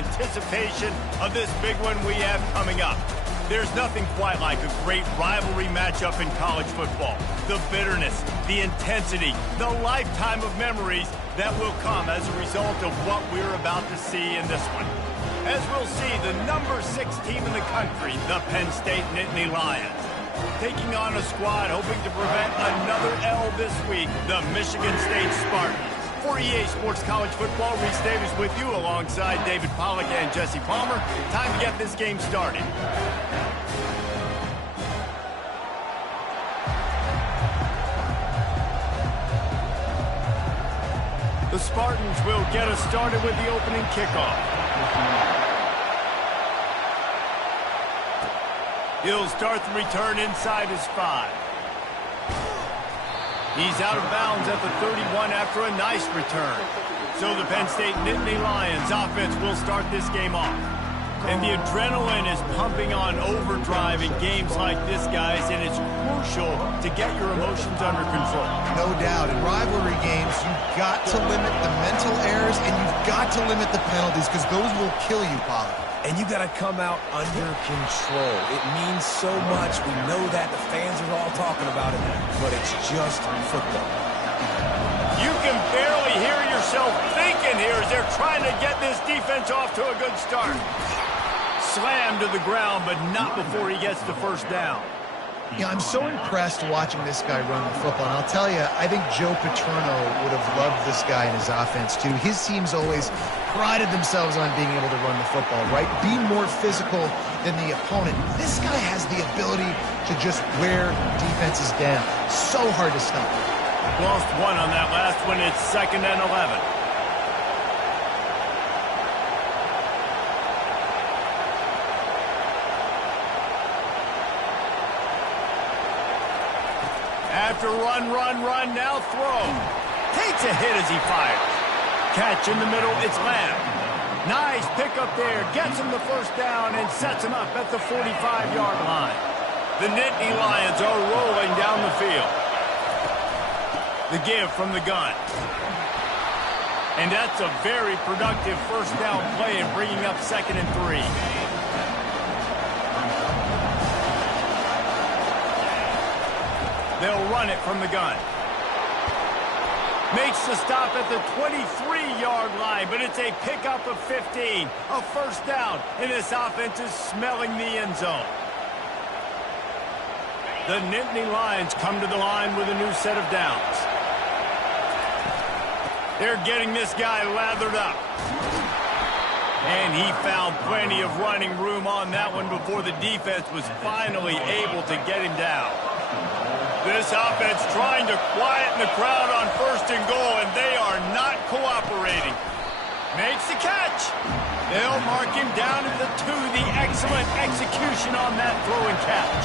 anticipation of this big one we have coming up. There's nothing quite like a great rivalry matchup in college football. The bitterness, the intensity, the lifetime of memories that will come as a result of what we're about to see in this one. As we'll see, the number 6 team in the country, the Penn State Nittany Lions, taking on a squad hoping to prevent another L this week, the Michigan State Spartans. For EA Sports College Football, Reese Davis with you alongside David Pollack and Jesse Palmer. Time to get this game started. The Spartans will get us started with the opening kickoff. He'll start the return inside his 5. He's out of bounds at the 31 after a nice return. So the Penn State Nittany Lions offense will start this game off. And the adrenaline is pumping on overdrive in games like this, guys, and it's crucial to get your emotions under control. No doubt. In rivalry games, you've got to limit the mental errors, and you've got to limit the penalties, because those will kill you, Pollard. And you got to come out under control. It means so much. We know that. The fans are all talking about it, but it's just football. You can barely hear yourself thinking here as they're trying to get this defense off to a good start. Slammed to the ground, but not before he gets the first down. Yeah, I'm so impressed watching this guy run the football. And I'll tell you, I think Joe Paterno would have loved this guy in his offense, too. His teams always prided themselves on being able to run the football, right? Be more physical than the opponent. This guy has the ability to just wear defenses down. So hard to stop. Lost 1 on that last one. It's 2nd and 11. After run, now throw. Takes a hit as he fires. Catch in the middle, it's Lamb. Nice pickup there, gets him the first down and sets him up at the 45-yard line. The Nittany Lions are rolling down the field. The give from the gun. And that's a very productive first down play and bringing up 2nd and 3. They'll run it from the gun. Makes the stop at the 23-yard line, but it's a pickup of 15. A first down, and this offense is smelling the end zone. The Nittany Lions come to the line with a new set of downs. They're getting this guy lathered up. And he found plenty of running room on that one before the defense was finally able to get him down. This offense trying to quieten the crowd on 1st and goal, and they are not cooperating. Makes the catch. They'll mark him down at the 2. The excellent execution on that throw and catch.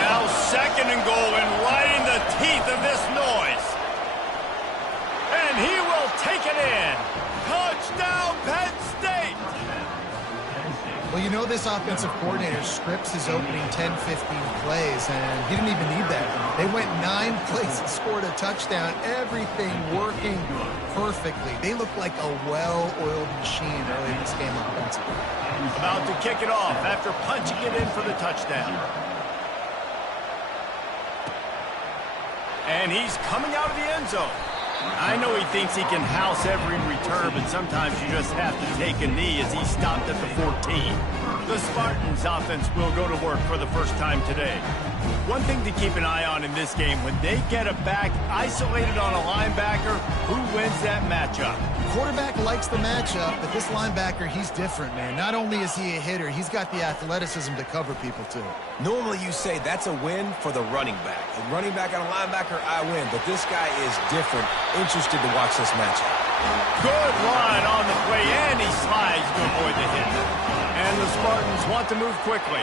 Now 2nd and goal, and right in the teeth of this noise. And he will take it in. Touchdown, Penn State! Well, you know this offensive coordinator scripts his opening 10, 15 plays, and he didn't even need that. They went 9 plays and scored a touchdown. Everything working perfectly. They look like a well-oiled machine early in this game offensively. About to kick it off after punching it in for the touchdown. And he's coming out of the end zone. I know he thinks he can house every return, but sometimes you just have to take a knee as he stopped at the 14. The Spartans offense will go to work for the first time today. One thing to keep an eye on in this game, when they get a back isolated on a linebacker, who wins that matchup? Quarterback likes the matchup, but this linebacker, he's different, man. Not only is he a hitter, he's got the athleticism to cover people, too. Normally you say that's a win for the running back. A running back on a linebacker, I win. But this guy is different. Interested to watch this matchup. Good run on the play, and he slides to avoid the hit. And the Spartans want to move quickly.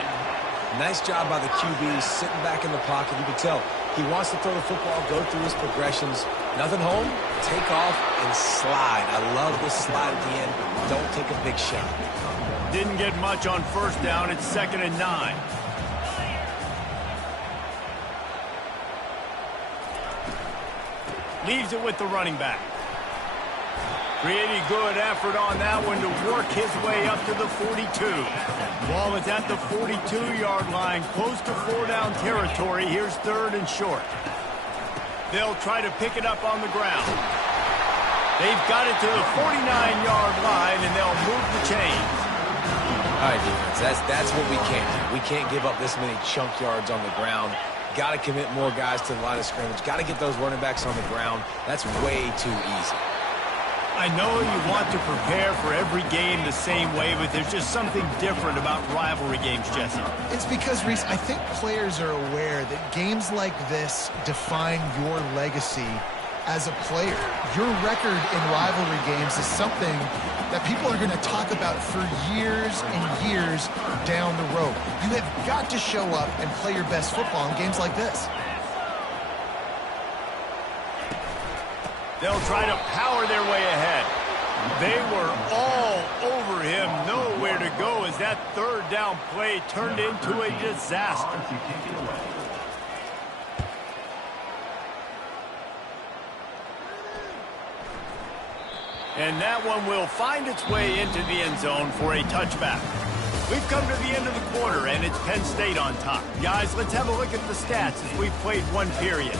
Nice job by the QB, sitting back in the pocket. You can tell he wants to throw the football, go through his progressions. Nothing home, take off, and slide. I love this slide at the end. Don't take a big shot. Didn't get much on first down. It's 2nd and 9. Leaves it with the running back. Pretty good effort on that one to work his way up to the 42. Ball is at the 42-yard line, close to 4-down territory. Here's 3rd and short. They'll try to pick it up on the ground. They've got it to the 49-yard line, and they'll move the chains. All right, defense, that's what we can't do. We can't give up this many chunk yards on the ground. Got to commit more guys to the line of scrimmage. Got to get those running backs on the ground. That's way too easy. I know you want to prepare for every game the same way, but there's just something different about rivalry games, Jesse. It's because, Reese, I think players are aware that games like this define your legacy as a player. Your record in rivalry games is something that people are going to talk about for years and years down the road. You have got to show up and play your best football in games like this. They'll try to power their way ahead. They were all over him, nowhere to go as that 3rd down play turned into a disaster. And that one will find its way into the end zone for a touchback. We've come to the end of the quarter, and it's Penn State on top. Guys, let's have a look at the stats as we've played one period.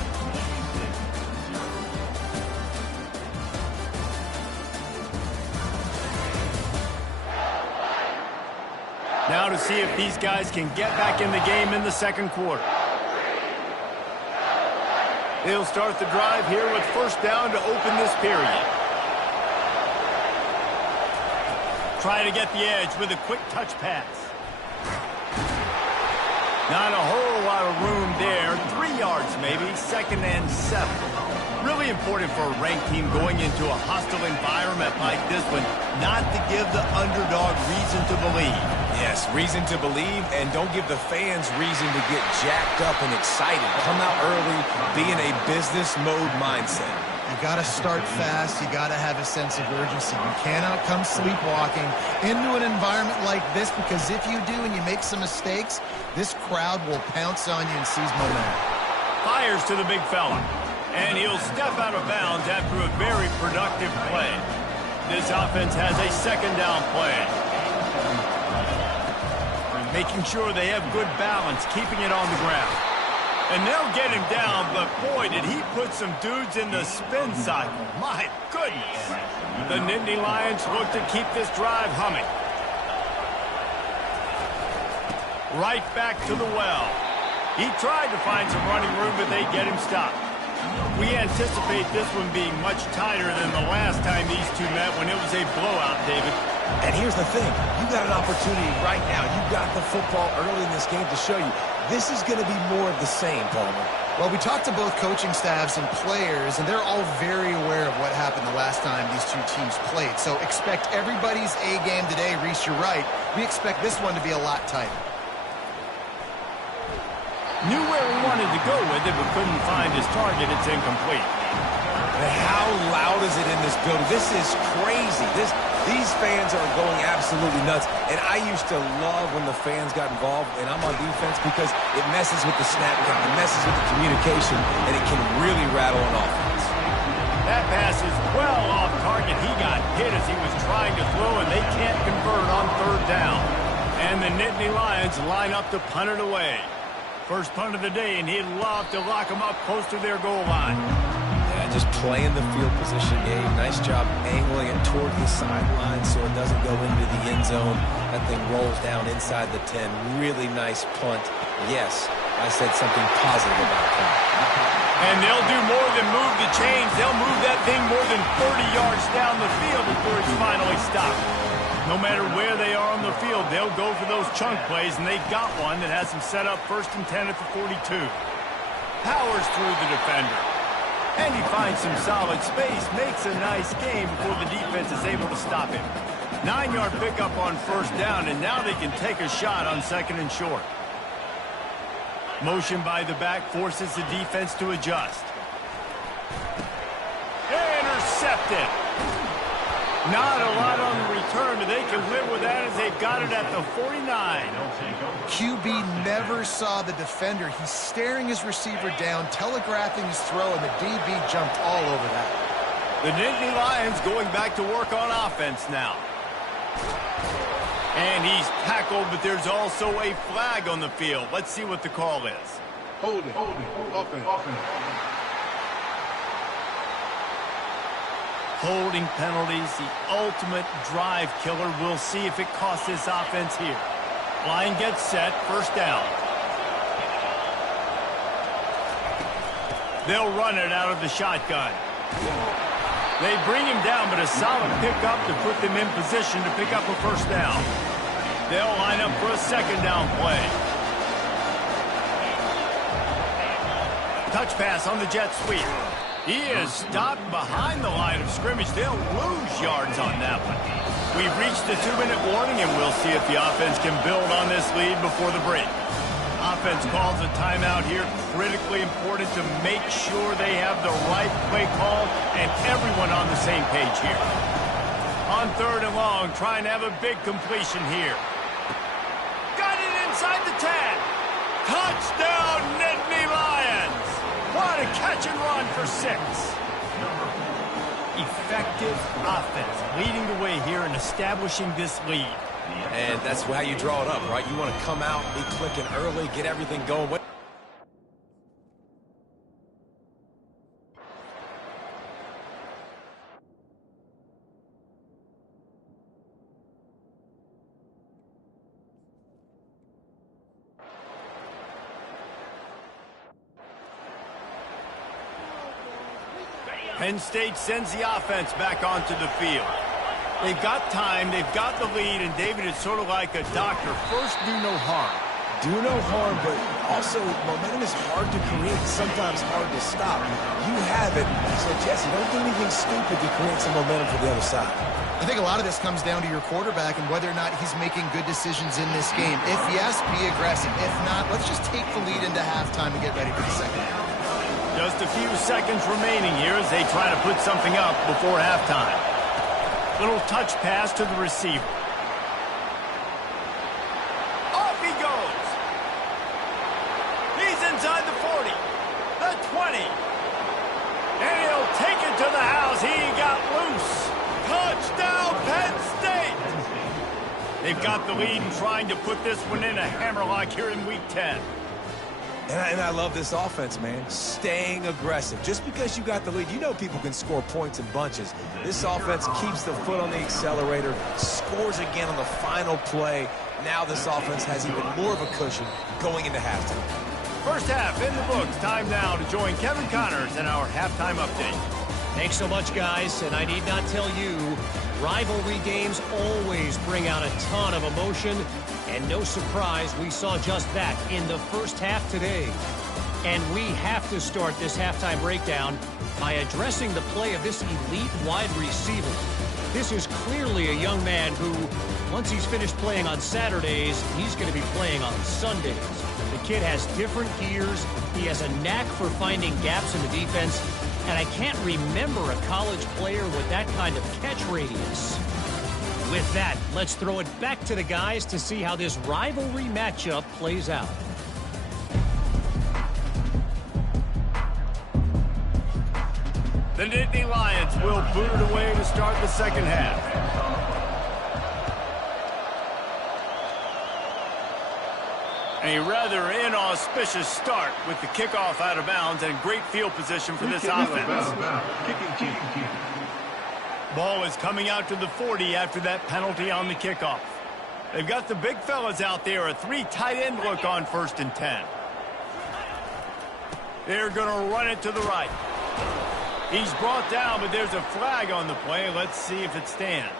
Now to see if these guys can get back in the game in the second quarter. They'll start the drive here with 1st down to open this period. Try to get the edge with a quick touch pass. Not a whole lot of room there. 3 yards maybe, 2nd and 7. Really important for a ranked team going into a hostile environment like this one, not to give the underdog reason to believe. Yes, reason to believe, and don't give the fans reason to get jacked up and excited. Come out early, be in a business mode mindset. You got to start fast. You got to have a sense of urgency. You cannot come sleepwalking into an environment like this, because if you do and you make some mistakes, this crowd will pounce on you and seize momentum. Fires to the big fella, and he'll step out of bounds after a very productive play. This offense has a 2nd down play. Making sure they have good balance, keeping it on the ground. And they'll get him down, but boy, did he put some dudes in the spin cycle. My goodness. The Nittany Lions look to keep this drive humming. Right back to the well. He tried to find some running room, but they get him stopped. We anticipate this one being much tighter than the last time these two met when it was a blowout, David. And here's the thing. You got an opportunity right now. You got the football early in this game to show you this is going to be more of the same, Palmer. Well, we talked to both coaching staffs and players, and they're all very aware of what happened the last time these two teams played. So expect everybody's A game today. Reese, you're right. We expect this one to be a lot tighter. Knew where he wanted to go with it, but couldn't find his target. It's incomplete. But how loud is it in this building? This is crazy. These fans are going absolutely nuts. And I used to love when the fans got involved, and I'm on defense, because it messes with the snap count, it messes with the communication, and it can really rattle an offense. That pass is well off target. He got hit as he was trying to throw, and they can't convert on 3rd down. And the Nittany Lions line up to punt it away. First punt of the day, and he'd love to lock them up close to their goal line. Yeah, just playing the field position game. Nice job angling it toward the sideline so it doesn't go into the end zone. That thing rolls down inside the 10. Really nice punt. Yes, I said something positive about punt. And they'll do more than move the chains. They'll move that thing more than 30 yards down the field before it's finally stopped. No matter where they are on the field, they'll go for those chunk plays, and they got one that has them set up 1st and 10 at the 42. Powers through the defender. And he finds some solid space, makes a nice game before the defense is able to stop him. 9-yard pickup on 1st down, and now they can take a shot on 2nd and short. Motion by the back forces the defense to adjust. Intercepted. Not a lot on the return, but they can live with that as they've got it at the 49. QB never saw the defender. He's staring his receiver down, telegraphing his throw, and the DB jumped all over that. The Nittany Lions going back to work on offense now. And he's tackled, but there's also a flag on the field. Let's see what the call is. Hold it, offense. Holding penalties, the ultimate drive killer. We'll see if it costs this offense here. Line gets set, first down. They'll run it out of the shotgun. They bring him down, but a solid pickup to put them in position to pick up a first down. They'll line up for a second down play. Touch pass on the jet sweep. He is stopped behind the line of scrimmage. They'll lose yards on that one. We've reached the 2-minute warning, and we'll see if the offense can build on this lead before the break. Offense calls a timeout here. Critically important to make sure they have the right play call and everyone on the same page here. On 3rd and long, trying to have a big completion here. Got it inside the 10. Touchdown, Nittany Lions. What a catch and run for 6. Effective offense leading the way here and establishing this lead. And that's how you draw it up, right? You want to come out, be clicking early, get everything going. Penn State sends the offense back onto the field. They've got time, they've got the lead, and David, it's sort of like a doctor. First, do no harm. Do no harm, but also momentum is hard to create, sometimes hard to stop. You have it, so Jesse, don't do anything stupid to create some momentum for the other side. I think a lot of this comes down to your quarterback and whether or not he's making good decisions in this game. If yes, be aggressive. If not, let's just take the lead into halftime and get ready for the second half. Just a few seconds remaining here as they try to put something up before halftime. Little touch pass to the receiver. Off he goes. He's inside the 40, the 20. And he'll take it to the house. He got loose. Touchdown, Penn State. They've got the lead and trying to put this one in a hammerlock here in Week 10. And I love this offense, man. Staying aggressive. Just because you got the lead, you know people can score points in bunches. This offense keeps the foot on the accelerator, scores again on the final play. Now this offense has even more of a cushion going into halftime. First half in the books. Time now to join Kevin Connors in our halftime update. Thanks so much, guys. And I need not tell you, rivalry games always bring out a ton of emotion. And no surprise, we saw just that in the first half today. And we have to start this halftime breakdown by addressing the play of this elite wide receiver. This is clearly a young man who, once he's finished playing on Saturdays, he's going to be playing on Sundays. The kid has different gears. He has a knack for finding gaps in the defense. And I can't remember a college player with that kind of catch radius. With that, let's throw it back to the guys to see how this rivalry matchup plays out. The Nittany Lions will boot it away to start the second half. A rather inauspicious start with the kickoff out of bounds and great field position for this offense. Ball is coming out to the 40 after that penalty on the kickoff. They've got the big fellas out there, a 3 tight end look on 1st and 10. They're going to run it to the right. He's brought down, but there's a flag on the play. Let's see if it stands.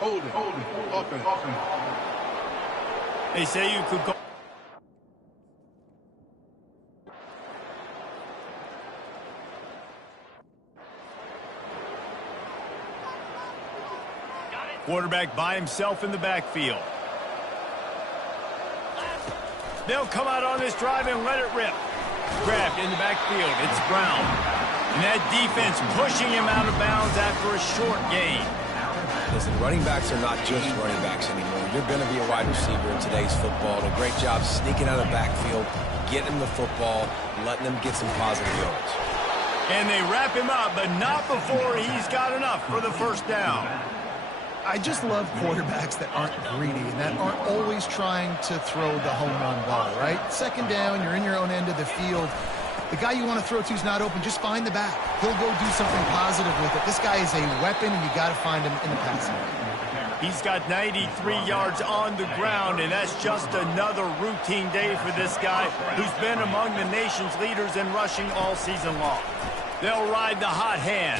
Hold it, offense. They say you could go. Quarterback by himself in the backfield. They'll come out on this drive and let it rip. Grabbed in the backfield. It's Brown. And that defense pushing him out of bounds after a short gain. Listen, running backs are not just running backs anymore. You're going to be a wide receiver in today's football. And a great job sneaking out of the backfield, getting them the football, letting them get some positive yards. And they wrap him up, but not before he's got enough for the first down. I just love quarterbacks that aren't greedy and that aren't always trying to throw the home run ball, right? Second down, you're in your own end of the field. The guy you want to throw to is not open. Just find the back. He'll go do something positive with it. This guy is a weapon, and you got to find him in the passing game. He's got 93 yards on the ground, and that's just another routine day for this guy who's been among the nation's leaders in rushing all season long. They'll ride the hot hand.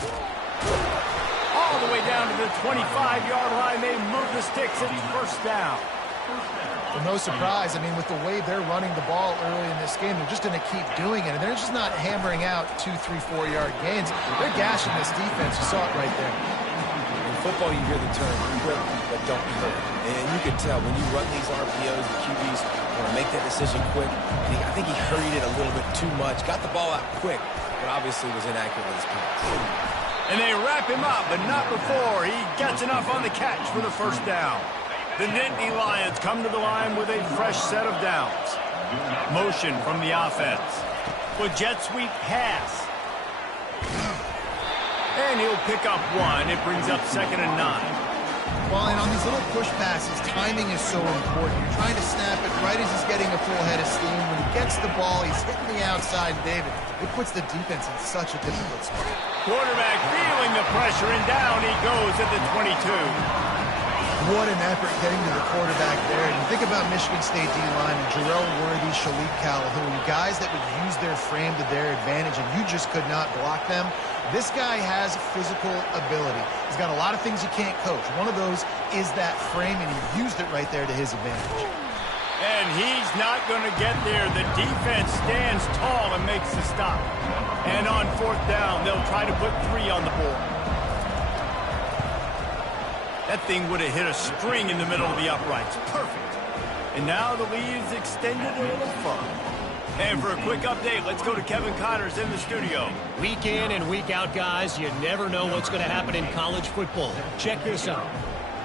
All the way down to the 25-yard line. They move the sticks. It's first down. Well, no surprise. I mean, with the way they're running the ball early in this game, they're just going to keep doing it. And they're just not hammering out 2, 3, 4-yard gains. They're gashing this defense. You saw it right there. In football, you hear the term quick, but don't be hurt. And you can tell when you run these RPOs, the QBs want to make that decision quick. I think he hurried it a little bit too much. Got the ball out quick, but obviously was inaccurate with his pass. And they wrap him up, but not before he gets enough on the catch for the first down. The Nittany Lions come to the line with a fresh set of downs. Motion from the offense. With jet sweep pass. And he'll pick up one. It brings up 2nd and 9. Well, and on these little push passes, timing is so important. You're trying to snap it right as he's getting a full head of steam. When he gets the ball, he's hitting the outside, David. It puts the defense in such a difficult spot. Quarterback feeling the pressure, and down he goes at the 22. What an effort getting to the quarterback there. And you think about Michigan State D-line and Jarrell Worthy, Shalik Calhoun, guys that would use their frame to their advantage, and you just could not block them. This guy has physical ability. He's got a lot of things you can't coach. One of those is that frame, and he used it right there to his advantage. And he's not going to get there. The defense stands tall and makes the stop. And on 4th down, they'll try to put 3 on the board. That thing would have hit a string in the middle of the uprights. Perfect. And now the lead is extended a little further. And for a quick update, let's go to Kevin Connors in the studio. Week in and week out, guys, you never know what's going to happen in college football. Check this out.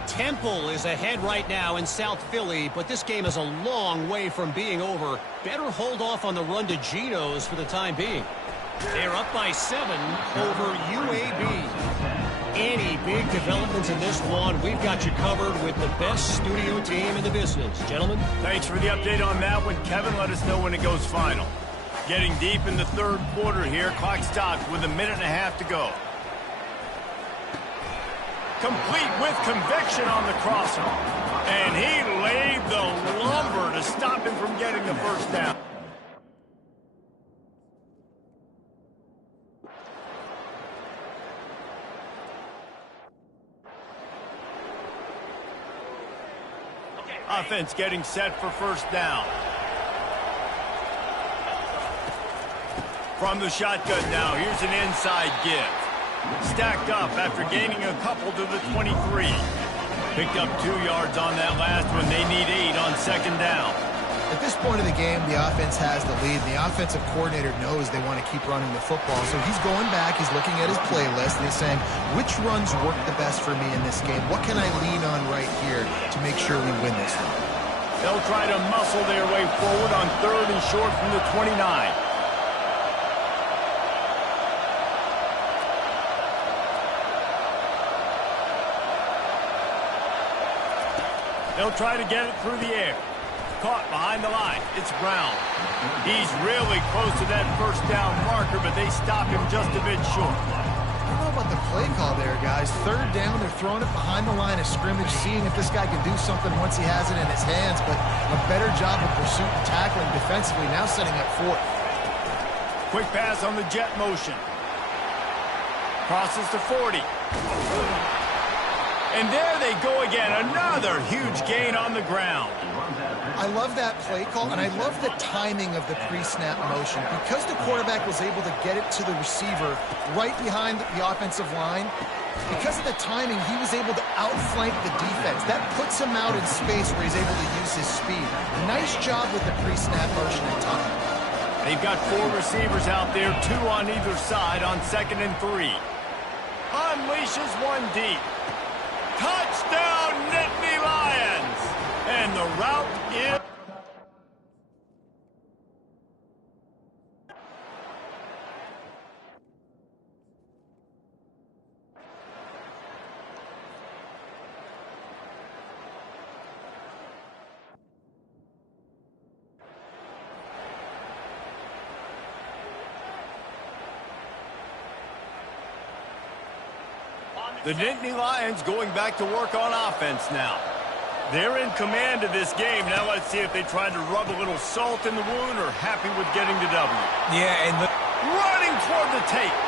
Temple is ahead right now in South Philly, but this game is a long way from being over. Better hold off on the run to Geno's for the time being. They're up by 7 over UAB. Any big developments in this one, we've got you covered with the best studio team in the business. Gentlemen? Thanks for the update on that one. Kevin, let us know when it goes final. Getting deep in the 3rd quarter here. Clock stopped with 1.5 minutes to go. Complete with conviction on the crosser. And he laid the lumber to stop him from getting the first down. Offense getting set for first down. From the shotgun now, here's an inside give. Stacked up after gaining a couple to the 23. Picked up 2 yards on that last one. They need 8 on 2nd down. At this point of the game, the offense has the lead. The offensive coordinator knows they want to keep running the football. So he's going back, he's looking at his playlist, and he's saying, which runs work the best for me in this game? What can I lean on right here to make sure we win this one? They'll try to muscle their way forward on 3rd and short from the 29. They'll try to get it through the air. Caught behind the line. It's Brown. He's really close to that first down marker, but they stop him just a bit short. I don't know about the play call there, guys. 3rd down, they're throwing it behind the line of scrimmage, seeing if this guy can do something once he has it in his hands, but a better job of pursuit and tackling defensively, now setting up 4th. Quick pass on the jet motion. Crosses to 40. And there they go again. Another huge gain on the ground. I love that play call, and I love the timing of the pre-snap motion. Because the quarterback was able to get it to the receiver right behind the offensive line, because of the timing, he was able to outflank the defense. That puts him out in space where he's able to use his speed. Nice job with the pre-snap motion and time. They've got 4 receivers out there, 2 on either side on 2nd and 3. Unleashes one deep. Touchdown, Nittany Lions! And the route is... The Nittany Lions going back to work on offense now. They're in command of this game. Now let's see if they try to rub a little salt in the wound or happy with getting the W. Yeah, and running toward the tape.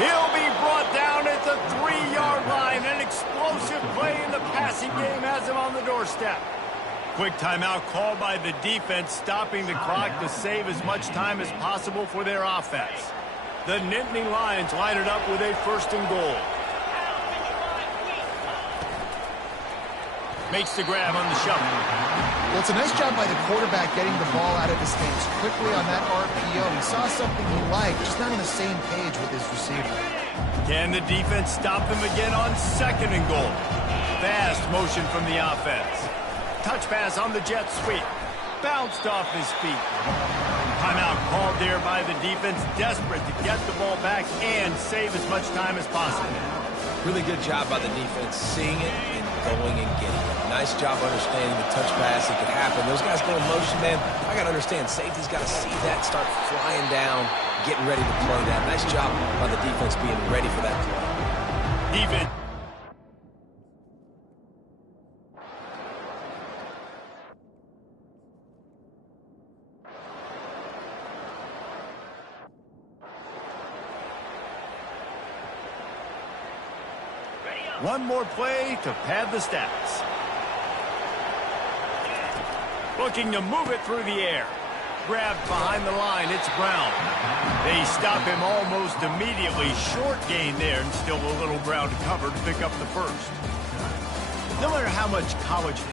He'll be brought down at the 3-yard line. An explosive play in the passing game has him on the doorstep. Quick timeout called by the defense, stopping the clock to save as much time as possible for their offense. The Nittany Lions line it up with a 1st and goal. Makes the grab on the shuffle. Well, it's a nice job by the quarterback getting the ball out of his hands quickly on that RPO. He saw something he liked, just not on the same page with his receiver. Can the defense stop them again on 2nd and goal? Fast motion from the offense. Touch pass on the jet sweep. Bounced off his feet. Timeout called there by the defense, desperate to get the ball back and save as much time as possible. really good job by the defense, seeing it and going and getting it. Nice job understanding the touch pass. It could happen. Those guys go in motion, man. I got to understand, safety's got to see that, start flying down, getting ready to play that. Nice job by the defense being ready for that play. Defense. One more play to pad the stats. Looking to move it through the air. Grabbed behind the line, it's Brown. They stop him almost immediately. Short gain there, and still a little ground to cover to pick up the first. No matter how much college